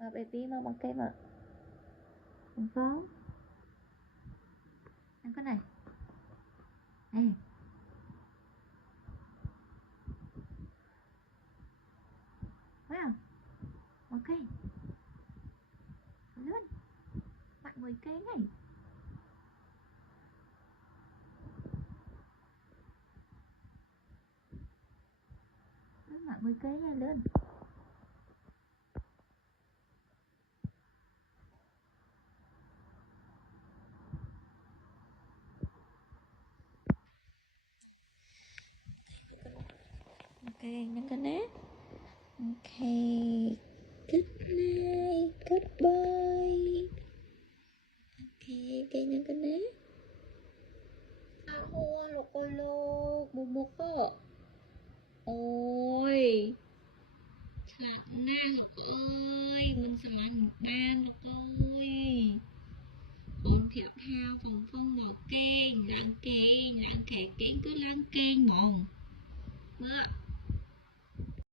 Mà baby mau bằng kem ạ. Đúng không? Ăn cái này. Ê. Thấy không? Ok. Lên. Bạn 10 cái này. Bạn 10 cái nha lên. Ok, nhấn cái nét. Ok. Good night, goodbye. Ok, cái nhấn cái nét. Lục ôi lục, bù bục á. Ôi. Thật na Lục ơi, mình sẽ làm một ban Lục ơi. Ôn thiệp hao phòng phong một kê, lạng kê cứ lăng kê mòn. Mưa.